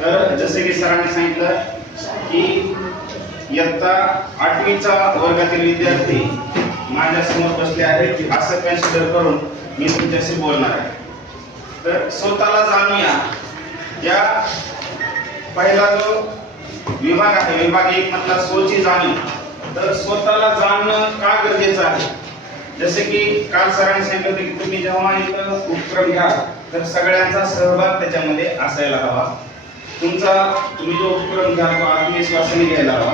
तर जसे की सरांनी सांगितलं की इयत्ता आठवीचा वर्गातील विद्यार्थी माझ्यासमोर बसले आहेत असं कन्सिडर करून मी तुमच्याशी बोलणार आहे. तर स्वतःला जाणूया. या पहिला जो विभाग आहे विभाग एक मधला स्वची जाणीव. तर स्वतःला जाणणं का गरजेचं आहे? जसे की काल सरांनी सांगितलं की तुम्ही जेव्हा इथं उपक्रम घ्या तर सगळ्यांचा सहभाग त्याच्यामध्ये असायला हवा. तुमचा तुम्ही जो उपक्रम घ्या तो आत्मविश्वासाने घ्यायला हवा.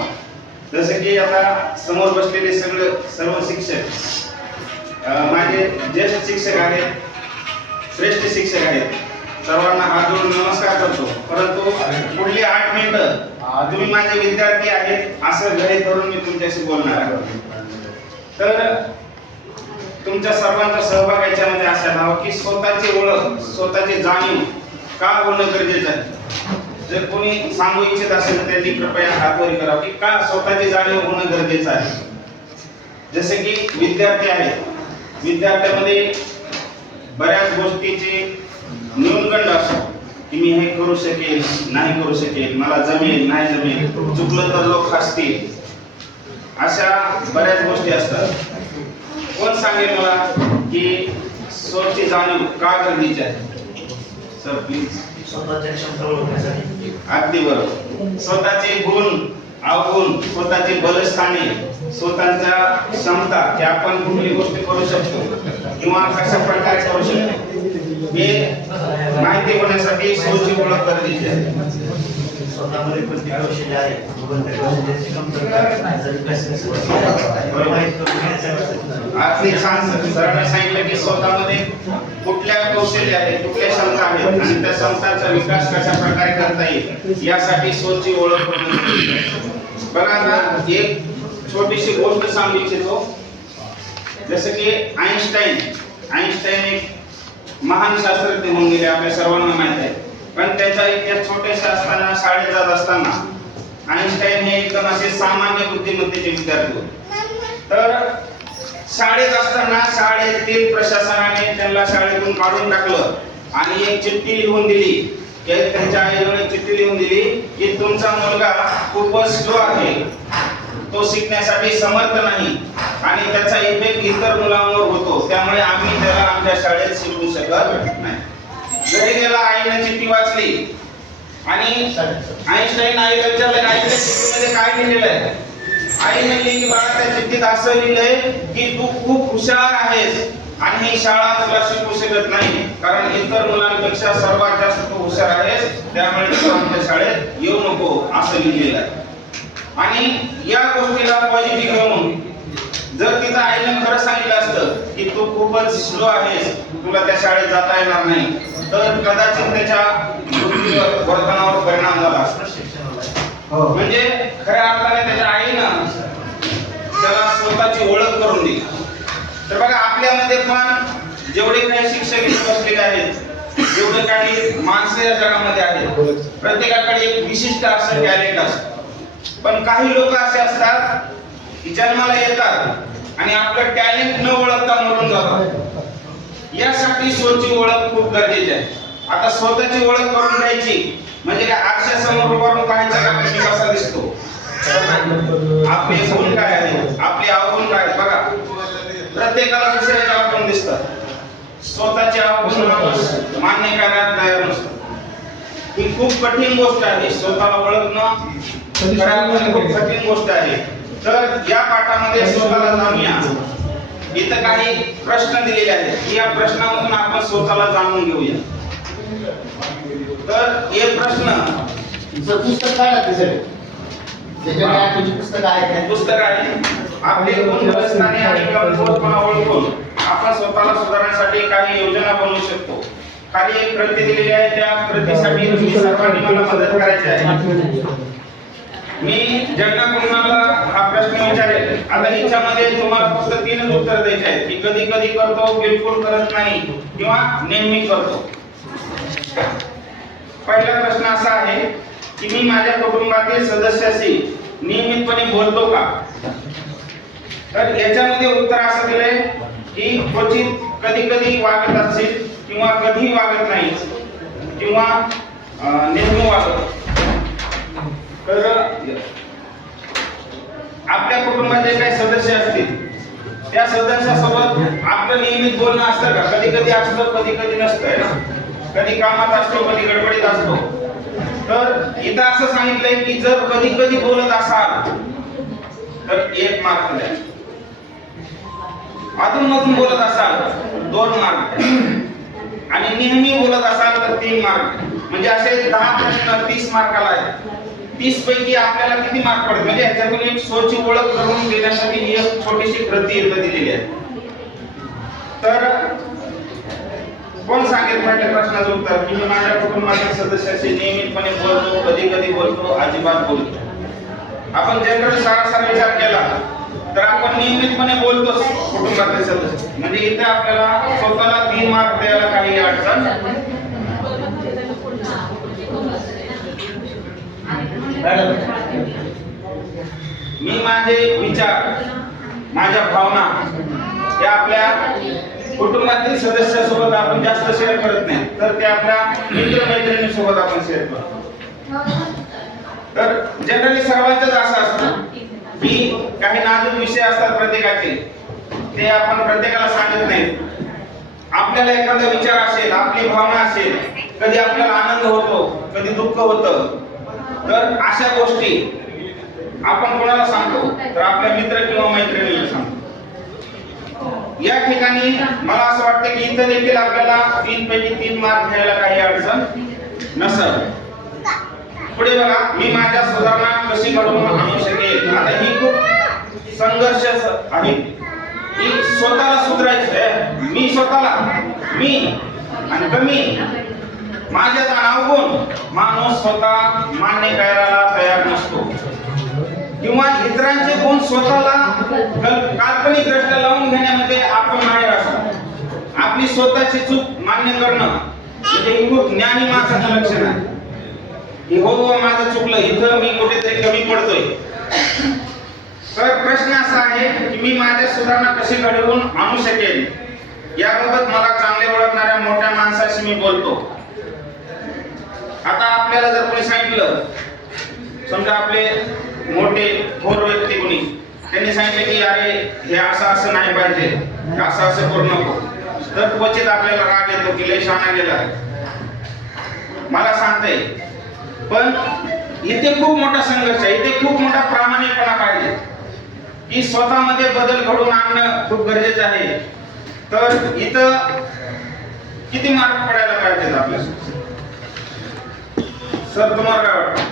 जसं की आता समोर बसलेले सगळे सर्व शिक्षक माझे ज्येष्ठ शिक्षक आहेत श्रेष्ठ शिक्षक आहेत. सर्वांना हात जोडून नमस्कार करतो. परंतु पुढली आठ मिनिटं तुम्ही माझे विद्यार्थी आहेत असं घरी धरून मी तुमच्याशी बोलणार आहे. तर तुमच्या सर्वांचा सहभाग याच्यामध्ये असायला हवा की स्वतःची ओळख स्वतःची जाणीव का बोलणं गरजेचं आहे? जर कोणी सांगू इच्छित असेल तर त्यांनी कृपया हातवरी करावं. की का स्वतःची जाणीव होणं गरजेचं आहे? जसे की विद्यार्थी आहेत. विद्यार्थ्यामध्ये बऱ्याच गोष्टीचे न्यूनगंड असतो की मी हे करू शकेल नाही करू शकेल मला जमेल नाही जमेल चुकलं तर लोक हसतील. अशा बऱ्याच गोष्टी असतात. कोण सांगेल मला की स्वतःची जाणीव का गरजेची आहे? सर प्लीज स्वतःच्या क्षमता ओळखण्यासाठी अगदी बरोबर. स्वतःचे गुण अवगुण स्वतःची बलस्थाने स्वतःच्या क्षमता की आपण कुठली गोष्ट करू शकतो किंवा कशा प्रकारे करू शकतो हे माहिती होण्यासाठी सोची ओळख गरजेची आहे. स्वतःमध्ये कोणती कौशल्य आहे. कोणत्या कौशल्याची कमतरता आहे, कौशल्य छान सरांनी सांगितलं की स्वतःमध्ये कुठल्या कौशल्य आहेत कुठल्या क्षमता आहेत आणि त्या क्षमतांचा विकास कशा प्रकारे करता येईल यासाठी स्वतःची ओळख होणं बघा आता एक छोटीशी गोष्ट सांगू इच्छितो. जसं की आईन्स्टाईन आईन्स्टाईन एक महान शास्त्रज्ञ होऊन गेले आपल्या सर्वांना माहीत आहे. पण त्याच्या इतिहास छोटेसे असताना शाळेत जात असताना आईन्स्टाईन हे एकदम असे सामान्य बुद्धिमत्तेचे विद्यार्थी होते. तर शाळेत असताना शाळेतील प्रशासनाने त्यांना शाळेतून काढून टाकलं आणि एक चिठ्ठी लिहून दिली. त्यांच्या आईने एक चिठ्ठी लिहून दिली की तुमचा मुलगा खूपच स्लो आहे. तो शिकण्यासाठी समर्थ नाही आणि त्याचा इफेक्ट इतर मुलांवर होतो. त्यामुळे आम्ही त्याला आमच्या शाळेत शिकवू शकत नाही. जरी त्याला आईने चिठ्ठी वाचली आणि आईन्स्टाईन आईला विचारलं की आईच्या चिठ्ठीमध्ये काय लिहिलेलं आहे? आई म्हणली की बाळा त्या चिठ्ठीत असं लिहिलंय की तू खूप हुशार आहेस आणि ही शाळा तुला शिकवू शकत नाही. कारण इतर मुलांपेक्षा सर्वात जास्त तू हुशार आहेस त्यामुळे तू आमच्या शाळेत येऊ नको असं लिहिलेलं आहे. आणि या गोष्टीला पॉझिटिव्ह घेऊन जर तिथं आईने खरं सांगितलं असतं की तू खूपच स्लो आहेस तुला त्या शाळेत जाता येणार नाही. तर कदाचित त्याच्या वर्तनावर परिणाम झाला. शिक्षणाला म्हणजे खऱ्या अर्थाने त्याच्या आईनं त्याला स्वतःची ओळख करून दिली. तर बघा आपल्यामध्ये पण जेवढे काही शिक्षक बसलेले आहेत जेवढे काही माणसं या जगामध्ये आहेत प्रत्येकाकडे एक विशिष्ट असं टॅलेंट असतं. पण काही लोक असे असतात की जन्माला येतात आणि आपलं टॅलेंट न ओळखता यासाठी ओळख खूप गरजेची आहे. आता स्वतःची ओळख करून द्यायची म्हणजे काय आरशा समोर उभा राहून पाहायचा का मी कसा दिसतो? आपले गुण काय आहे? आपले अवगुण काय बघा. प्रत्येकाला दुसऱ्याचे अवगुण दिसतात स्वतःचे अवगुण मान्य करण्यात तयार नसतो. ही खूप कठीण गोष्ट आहे. स्वतःला ओळखणं खूप कठीण गोष्ट आहे. तर या पाठामध्ये स्वतःला जाणूया इथं काही प्रश्न दिलेले आहेत. या प्रश्नामधून आपण स्वतःला जाणून घेऊया. तर एक प्रश्न पुस्तक काय लागते सर? त्याच्याकडे आठवची पुस्तक आहे हे पुस्तक आहे आपले गुण आणि ओळखून आपण स्वतःला सुधारण्यासाठी काही योजना बनवू शकतो. खाली एक कृती दिलेली आहे त्या कृतीसाठी तुम्ही सर्वांनी मला मदत करायची आहे. मी ज्यांना कोणाला हा प्रश्न विचारेल आता हिच्यामध्ये तुम्हाला फक्त तीनच उत्तर द्यायचे आहेत की कधी कधी करतो बिलकुल करत नाही किंवा नेहमी करतो. पहिला प्रश्न असा आहे की मी माझ्या कुटुंबातील सदस्याशी नियमितपणे बोलतो का? तर याच्यामध्ये उत्तर असं दिलंय की क्वचित कधी कधी वागत असेल किंवा कधी वागत नाही किंवा नेहमी वागत आहोत तर आपल्या कुटुंबात जे काही सदस्य असतील त्या सदस्यासोबत आपलं नियमित बोलणं असतं का? कधी कधी असतं कधी कधी नसतं ना? कधी कामात असतो कधी गडबडीत असतो. तर इथं असं सांगितलंय की जर कधी कधी बोलत असाल तर एक मार्क द्या. अधून मधून बोलत असाल दोन मार्क आणि नेहमी बोलत असाल तर तीन मार्क म्हणजे असे दहा प्रश्न तीस मार्काला आहेत. तीस पैकी आपल्याला किती मार्क पडत म्हणजे याच्यातून एक स्वची ओळख करून देण्यासाठी ही एक छोटीशी कृती इथं दिलेली आहे. तर कोण सांगेल पहिल्या प्रश्नाचं उत्तर? की मी माझ्या कुटुंबातील सदस्याशी नियमितपणे बोलतो कधी कधी बोलतो अजिबात बोलतो. आपण जनरल सरासर विचार केला तर आपण नियमितपणे बोलतोच कुटुंबातील सदस्य. म्हणजे इथे आपल्याला स्वतःला तीन मार्क द्यायला काही अडचण मॅडम मी माझे विचार माझ्या भावना या आपल्या कुटुंबातील सदस्यासोबत आपण जास्त शेअर करत नाही. तर ते आपल्या मित्रमैत्रिणीसोबत आपण शेअर करतो. तर जनरली सर्वांचंच असं असतं की काही नाजूक विषय असतात प्रत्येकाचे ते आपण प्रत्येकाला सांगत नाही आपल्याला एखादा विचार असेल आपली भावना असेल कधी आपल्याला आनंद होतो कधी दुःख होतं तर अशा गोष्टी आपण कोणाला सांगतो तर आपल्या मित्र किंवा मैत्रिणीला सांगतो या ठिकाणी मला असं वाटतं की इथं देखील आपल्याला तीन पैकी तीन मार्क घ्यायला काही अडचण नसल पुढे बघा मी माझ्या सुधारणा कशी घडवून आणू शकेल आता ही खूप संघर्ष आहे. की स्वतःला सुधारायचं मी स्वतःला मी आणि कमी माझ्या जाणावून माणूस स्वतः मान्य करायला तयार नसतो. किंवा इतरांचे गुण स्वतःला काल्पनिक दृष्ट्या लावून घेण्यामध्ये आपण माहेर असतो आपली स्वतःची चूक मान्य करणं म्हणजे खूप ज्ञानी माणसाचं लक्षण आहे की हो हो, माझं चुकलं इथं मी कुठेतरी कमी पडतोय. तर प्रश्न असा आहे की मी माझ्या सुधारणा कशी घडवून आणू शकेल याबाबत मला चांगले ओळखणाऱ्या मोठ्या माणसाशी मी बोलतो. आता आपल्याला जर कोणी सांगितलं समजा आपले मोठे थोर व्यक्ती कोणी? त्यांनी सांगितले की अरे हे असं असं नाही पाहिजे. असं असं करू नको. तर क्वचित आपल्याला राग येतो की लय शहाणा गेला. मला सांगताय पण इथे खूप मोठा संघर्ष आहे. इथे खूप मोठा प्रामाणिकपणा पाहिजे. की स्वतःमध्ये बदल घडवून आणणं खूप गरजेचं आहे. तर इथं किती मार्क पडायला पाहिजेत आपल्या सर तुम्हाला काय वाटतं?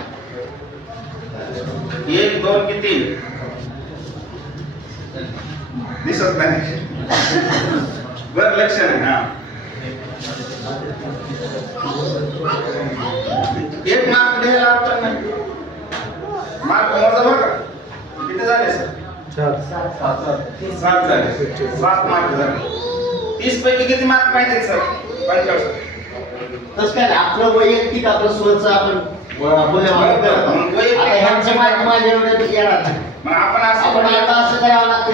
एक दोन की तीन. दिसत नाही. बर लक्ष नाही हा. एक मार्क द्यायला अडचण नाही. मार्क मोजा बघा किती झाले सर? सात झाले. सात मार्क झाले. तीस पैकी किती मार्क पाहिजे सर? पंचाळीस तसं काय आपलं वैयक्तिक आपलं स्वतःचं आपण आपण असं करावं लागतं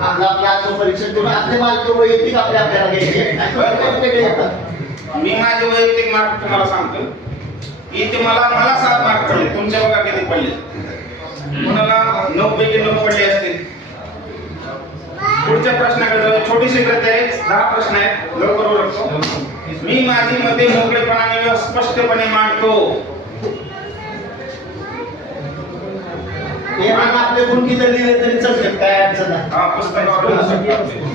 आपल्या आत्मपरीक्षण करून आपले मार्क वैयक्तिक आपले आपल्याला घ्यायचे. मी माझे वैयक्तिक मार्क तुम्हाला सांगतो. की ते मला मला सात मार्क पडले. तुमच्या बघा किती पडले. कोणाला नऊ पैकी नऊ पडले असतील? पुढच्या प्रश्नाकडे. छोटीशी गती आहे. दहा प्रश्न आहेत. लवकर ओळखतो. मी माझी मते मोकळेपणाने स्पष्टपणे मांडतो. हे मग आपले गुण किती लिहिले तरी चालते. काय अडचण नाही. हा पुस्तकावर लिहू शकतो.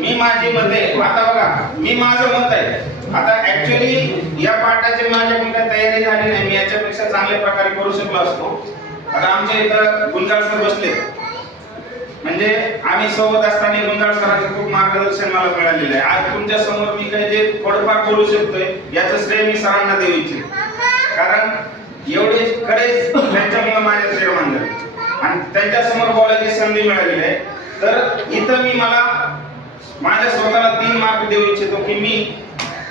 मी माझी मते आता बघा मी माझं मत आहे. आता ऍक्च्युली या पाठाची माझ्याकडून काही तयारी झाली नाही. मी याच्यापेक्षा चांगल्या प्रकारे करू शकलो असतो. आता आमच्या इथं गुंजाळ सर बसले म्हणजे आम्ही सोबत असताना गुंजाळ सरांचं खूप मार्गदर्शन मला मिळालेलं आहे. आज तुमच्यासमोर मी काही जे थोडंफार बोलू शकतोय याचं श्रेय मी सरांना देऊ इच्छितो. कारण एवढे खरे त्यांच्यामुळे माझ्या निर्माण झाले आणि त्यांच्यासमोर बोलायची संधी मिळालेली आहे. तर इथं मी मला माझ्या स्वतःला तीन मार्क देऊ इच्छितो की मी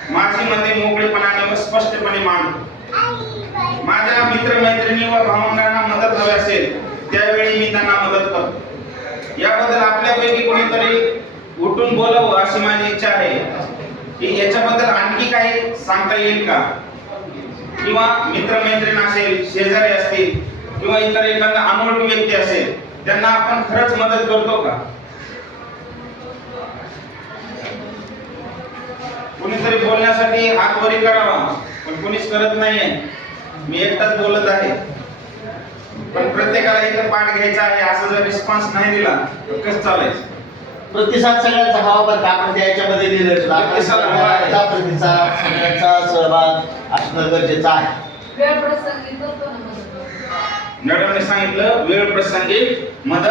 माझी मते मोकळेपणाने व स्पष्टपणे मांडतो माझ्या मित्रमैत्रिणी व भावंडांना मदत हवी असेल त्यावेळी मी त्यांना मदत करतो. याबद्दल आपल्यापैकी कोणीतरी उठून बोलावं अशी माझी इच्छा आहे. की याच्याबद्दल आणखी काही सांगता येईल का? किंवा मित्रमैत्रीण असेल शेजारी असतील किंवा इतर एखादा अनोळखी व्यक्ती असेल त्यांना आपण खरंच मदत करतो का? कुणीतरी बोलण्यासाठी हात वरी करावा पण कुणीच करत नाहीये. मी एकटाच बोलत आहे. पण प्रत्येकाला इथं पाठ घ्यायचा आहे असं जर रिस्पॉन्स नाही दिला तर कसं चालायचं? प्रतिसाद सगळ्यांचा हवा बरं का आपण याच्यामध्ये लिहिलं आहे. सगळ्यांचा प्रतिसाद सगळ्यांचा सहभाग असणं गरजेचं आहे. वेळ प्रसंगी करतो ना मदत मॅडमने सांगितलं वेळ प्रसंगी मदत